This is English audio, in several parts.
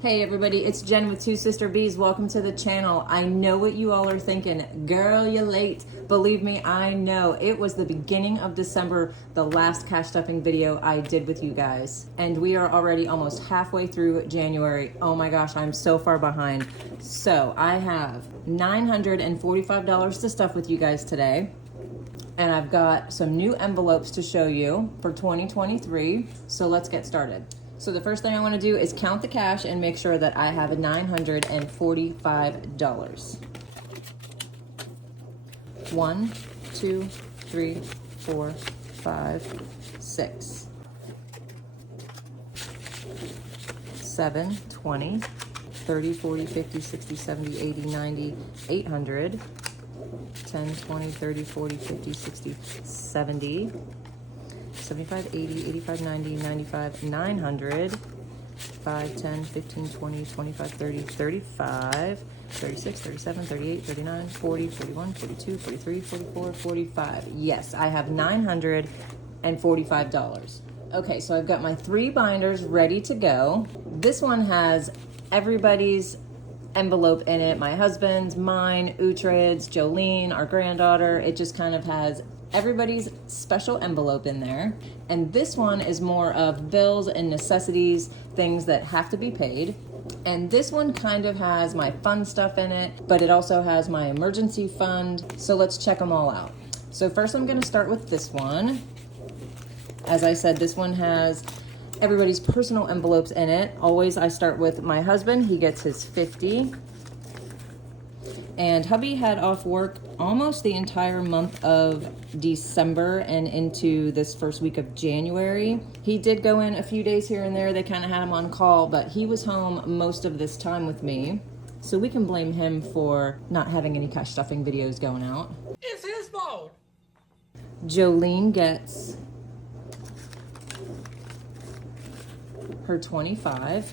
Hey everybody, it's Jen with Two Sister Bees. Welcome to the channel. I know what you all are thinking. Girl, you're late. Believe me, I know. It was the beginning of December, the last cash stuffing video I did with you guys. And we are already almost halfway through January. Oh my gosh, I'm so far behind. So I have $945 to stuff with you guys today. And I've got some new envelopes to show you for 2023. So let's get started. So the first thing I want to do is count the cash and make sure that I have $945. 1, 2, 3, 4, 5, 6, 7, 20, 30, 40, 50, 60, 70, 80, 90, 800, 10, 20, 30, 40, 50, 60, 70, 75, 80, 85, 90, 95, 900, 5, 10, 15, 20, 25, 30, 35, 36, 37, 38, 39, 40, 41, 42, 43, 44, 45. Yes, I have $945. Okay, so I've got my 3 binders ready to go. This one has everybody's envelope in it. My husband's, mine, Uhtred's, Jolene, our granddaughter. It just kind of has everybody's special envelope in there. And this one is more of bills and necessities, things that have to be paid. And this one kind of has my fun stuff in it, but it also has my emergency fund. So let's check them all out. So first I'm going to start with this one. As I said, this one has everybody's personal envelopes in it. Always I start with my husband. He gets his 50. And hubby had off work almost the entire month of December and into this first week of January. He did go in a few days here and there. They kind of had him on call, but he was home most of this time with me. So we can blame him for not having any cash stuffing videos going out. It's his fault. Jolene gets her 25.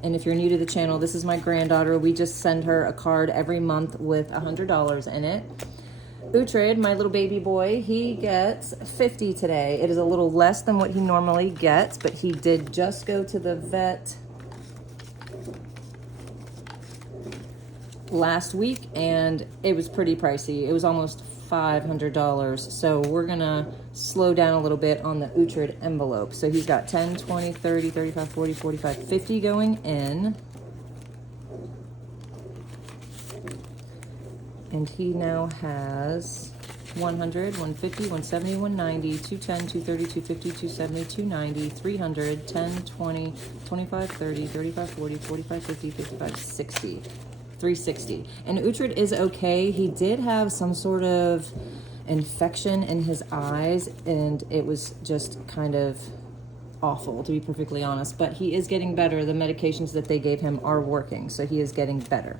And if you're new to the channel, this is my granddaughter. We just send her a card every month with $100 in it. Uhtred, my little baby boy, he gets 50 today. It is a little less than what he normally gets, but he did just go to the vet last week, and it was pretty pricey. It was almost $500. So we're gonna slow down a little bit on the Uhtred envelope. So he's got 10, 20, 30, 35, 40, 45, 50 going in. And he now has 100, 150, 170, 190, 210, 230, 250, 270, 290, 300, 10, 20, 25, 30, 35, 40, 45, 50, 55, 60. 360. And Uhtred is okay. He did have some sort of infection in his eyes, and it was just kind of awful, to be perfectly honest. But he is getting better. The medications that they gave him are working, so he is getting better.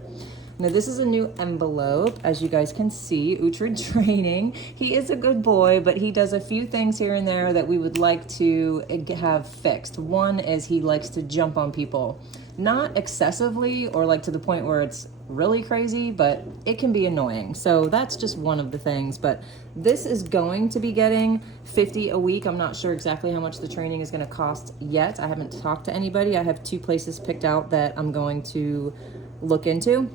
Now, this is a new envelope, as you guys can see. Uhtred training. He is a good boy, but he does a few things here and there that we would like to have fixed. One is he likes to jump on people. Not excessively or like to the point where it's really crazy, but it can be annoying. So that's just one of the things. But this is going to be getting 50 a week. I'm not sure exactly how much the training is going to cost yet. I haven't talked to anybody. I have 2 places picked out that I'm going to look into.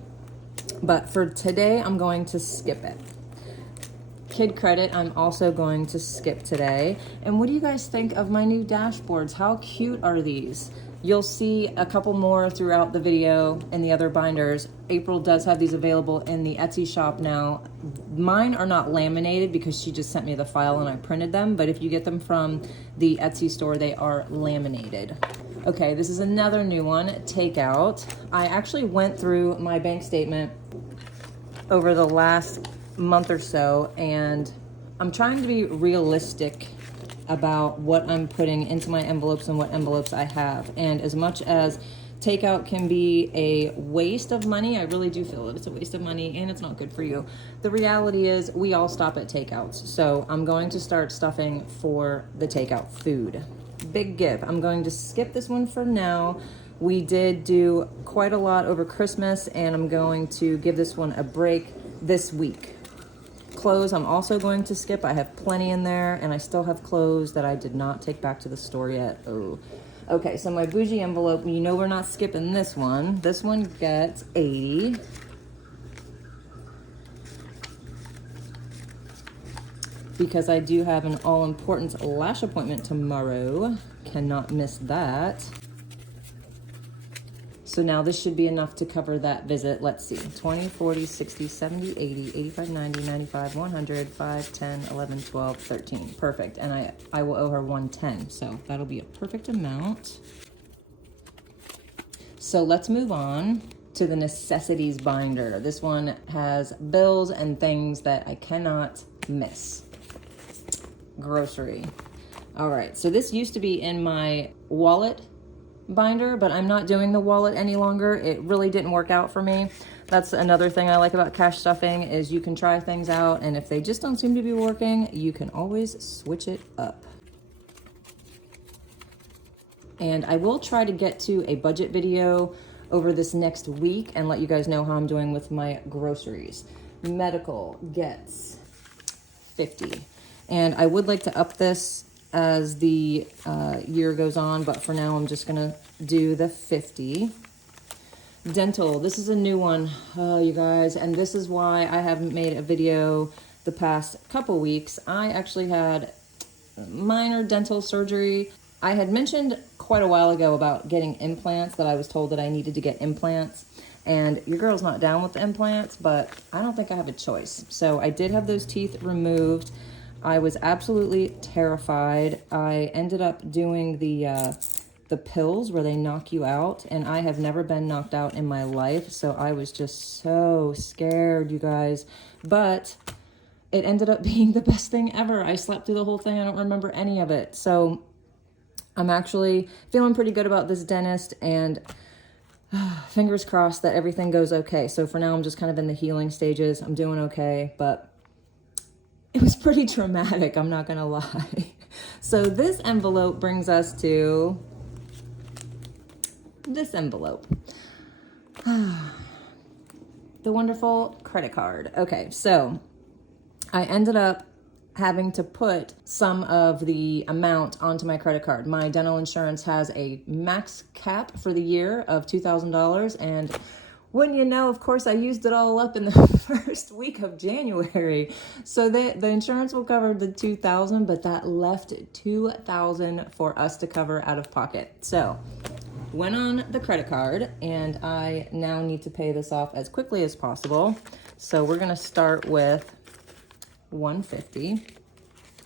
But for today, I'm going to skip it. Kid credit, I'm also going to skip today. And what do you guys think of my new dashboards? How cute are these? You'll see a couple more throughout the video in the other binders. April does have these available in the Etsy shop now. Mine are not laminated because she just sent me the file and I printed them, but if you get them from the Etsy store, they are laminated. Okay, this is another new one, takeout. I actually went through my bank statement over the last month or so, and I'm trying to be realistic about what I'm putting into my envelopes and what envelopes I have. And as much as takeout can be a waste of money, I really do feel that it's a waste of money and it's not good for you. The reality is we all stop at takeouts. So I'm going to start stuffing for the takeout food. Big give. I'm going to skip this one for now. We did do quite a lot over Christmas, and I'm going to give this one a break this week. Clothes I'm also going to skip. I have plenty in there, and I still have clothes that I did not take back to the store yet. Oh, Okay, so my bougie envelope, you know we're not skipping this one. This one gets 80. Because I do have an all-important lash appointment tomorrow. Cannot miss that. So now this should be enough to cover that visit. Let's see, 20, 40, 60, 70, 80, 85, 90, 95, 100, 5, 10, 11, 12, 13. Perfect, and I will owe her 110, so that'll be a perfect amount. So let's move on to the Necessities binder. This one has bills and things that I cannot miss. Grocery. All right, so this used to be in my wallet binder, but I'm not doing the wallet any longer. It really didn't work out for me. That's another thing I like about cash stuffing is you can try things out, and if they just don't seem to be working, you can always switch it up. And I will try to get to a budget video over this next week and let you guys know how I'm doing with my groceries. Medical gets 50. And I would like to up this as the year goes on, but for now I'm just gonna do the 50. Dental, this is a new one, you guys, and this is why I haven't made a video the past couple weeks. I actually had minor dental surgery. I had mentioned quite a while ago about getting implants, that I was told that I needed to get implants, and your girl's not down with the implants, but I don't think I have a choice. So I did have those teeth removed. I was absolutely terrified. I ended up doing the pills where they knock you out, and I have never been knocked out in my life, so I was just so scared, you guys. But it ended up being the best thing ever. I slept through the whole thing. I don't remember any of it. So I'm actually feeling pretty good about this dentist, and fingers crossed that everything goes okay. So for now, I'm just kind of in the healing stages. I'm doing okay, but it was pretty traumatic, I'm not gonna lie. So this envelope brings us to this envelope. The wonderful credit card. Okay, so I ended up having to put some of the amount onto my credit card. My dental insurance has a max cap for the year of $2,000, and wouldn't you know, of course, I used it all up in the first week of January. So the insurance will cover the $2,000, but that left $2,000 for us to cover out of pocket. So went on the credit card, and I now need to pay this off as quickly as possible. So we're gonna start with $150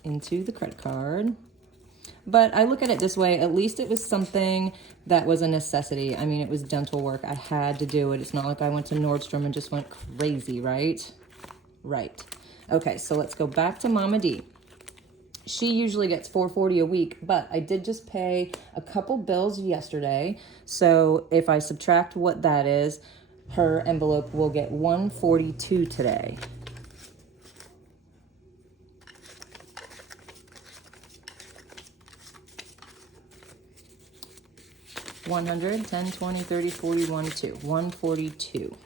into the credit card. But I look at it this way, at least it was something that was a necessity. I mean, it was dental work. I had to do it. It's not like I went to Nordstrom and just went crazy, right? Right. Okay, so let's go back to Mama D. She usually gets $440 a week, but I did just pay a couple bills yesterday. So if I subtract what that is, her envelope will get $142 today. 100, 10, 20, 30, 40, 1, 2. 142.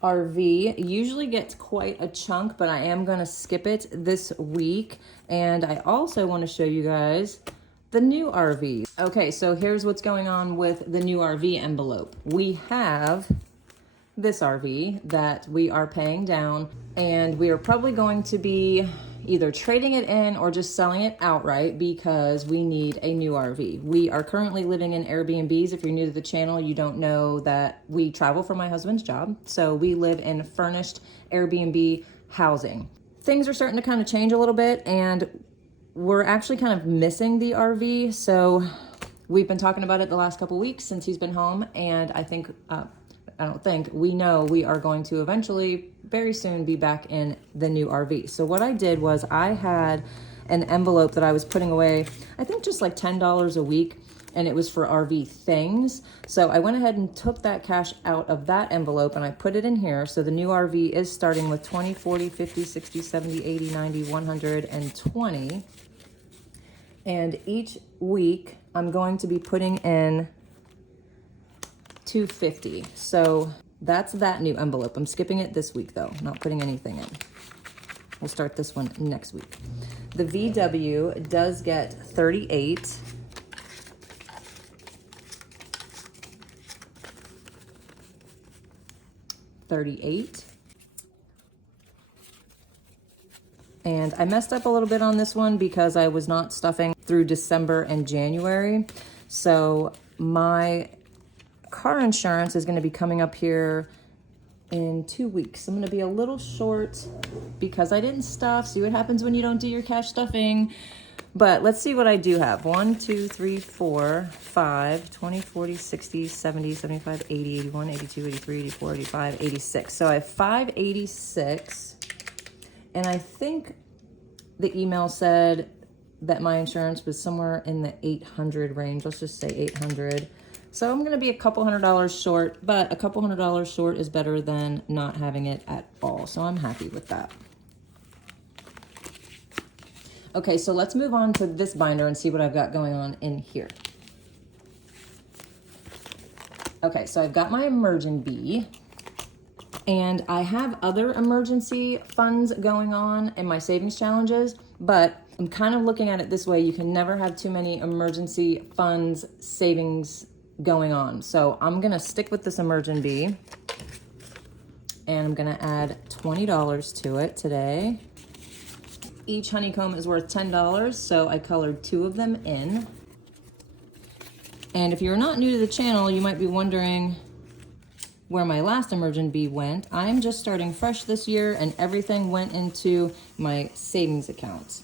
RV usually gets quite a chunk, but I am going to skip it this week. And I also want to show you guys the new RV. Okay, so here's what's going on with the new RV envelope. We have this RV that we are paying down, and we are probably going to be either trading it in or just selling it outright because we need a new RV. We are currently living in Airbnbs. If you're new to the channel, you don't know that we travel for my husband's job. So we live in furnished Airbnb housing. Things are starting to kind of change a little bit, and we're actually kind of missing the RV. So we've been talking about it the last couple weeks since he's been home, and we know we are going to eventually very soon be back in the new RV. So what I did was I had an envelope that I was putting away, I think just like $10 a week, and it was for RV things. So I went ahead and took that cash out of that envelope and I put it in here. So the new RV is starting with 20, 40, 50, 60, 70, 80, 90, 120. And each week I'm going to be putting in $250. So that's that new envelope. I'm skipping it this week though, not putting anything in. We'll start this one next week. The VW does get 38. $38. And I messed up a little bit on this one because I was not stuffing through December and January. So my car insurance is going to be coming up here in 2 weeks. I'm going to be a little short because I didn't stuff. See what happens when you don't do your cash stuffing. But let's see what I do have. 1, 2, 3, 4, 5, 20, 40, 60, 70, 75, 80, 81, 82, 83, 84, 85, 86. So I have 586. And I think the email said that my insurance was somewhere in the 800 range. Let's just say 800. So I'm going to be a couple $100 short, but a couple $100 short is better than not having it at all. So I'm happy with that. Okay, so let's move on to this binder and see what I've got going on in here. Okay, so I've got my emergency, and I have other emergency funds going on in my savings challenges, but I'm kind of looking at it this way. You can never have too many emergency funds savings going on. So I'm gonna stick with this emergency, and I'm gonna add $20 to it today. Each honeycomb is worth $10, so I colored 2 of them in. And if you're not new to the channel, you might be wondering where my last emergency went. I'm just starting fresh this year, and everything went into my savings accounts.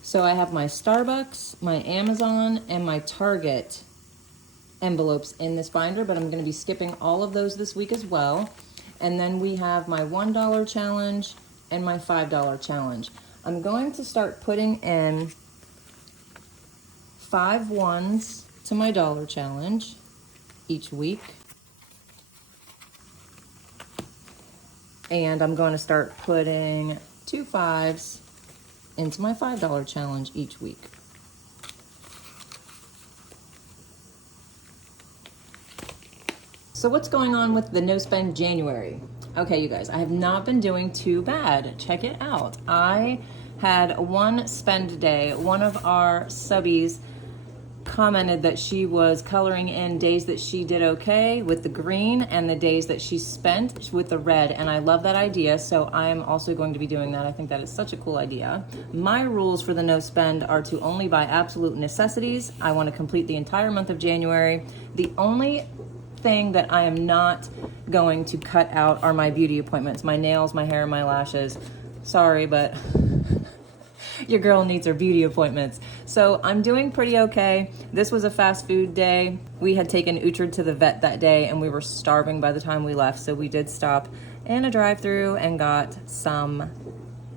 So I have my Starbucks, my Amazon, and my Target envelopes in this binder, but I'm going to be skipping all of those this week as well. And then we have my $1 challenge and my $5 challenge. I'm going to start putting in 5 ones to my dollar challenge each week. And I'm going to start putting 2 5s into my $5 challenge each week. So what's going on with the no spend January? Okay, you guys, I have not been doing too bad. Check it out. I had one spend day. One of our subbies commented that she was coloring in days that she did okay with the green and the days that she spent with the red, and I love that idea, so I am also going to be doing that. I think that is such a cool idea. My rules for the no spend are to only buy absolute necessities. I want to complete the entire month of January. The only thing that I am not going to cut out are my beauty appointments, my nails, my hair, my lashes. Sorry, but your girl needs her beauty appointments. So I'm doing pretty okay. This was a fast food day. We had taken Uhtred to the vet that day, and we were starving by the time we left, so we did stop in a drive-thru and got some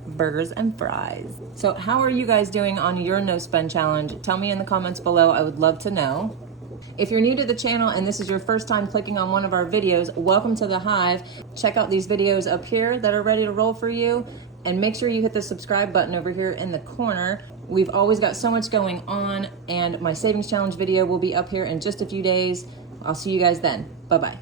burgers and fries. So how are you guys doing on your no spend challenge? Tell me in the comments below. I would love to know. If you're new to the channel and this is your first time clicking on one of our videos, welcome to the Hive. Check out these videos up here that are ready to roll for you, and make sure you hit the subscribe button over here in the corner. We've always got so much going on, and my savings challenge video will be up here in just a few days. I'll see you guys then. Bye-bye.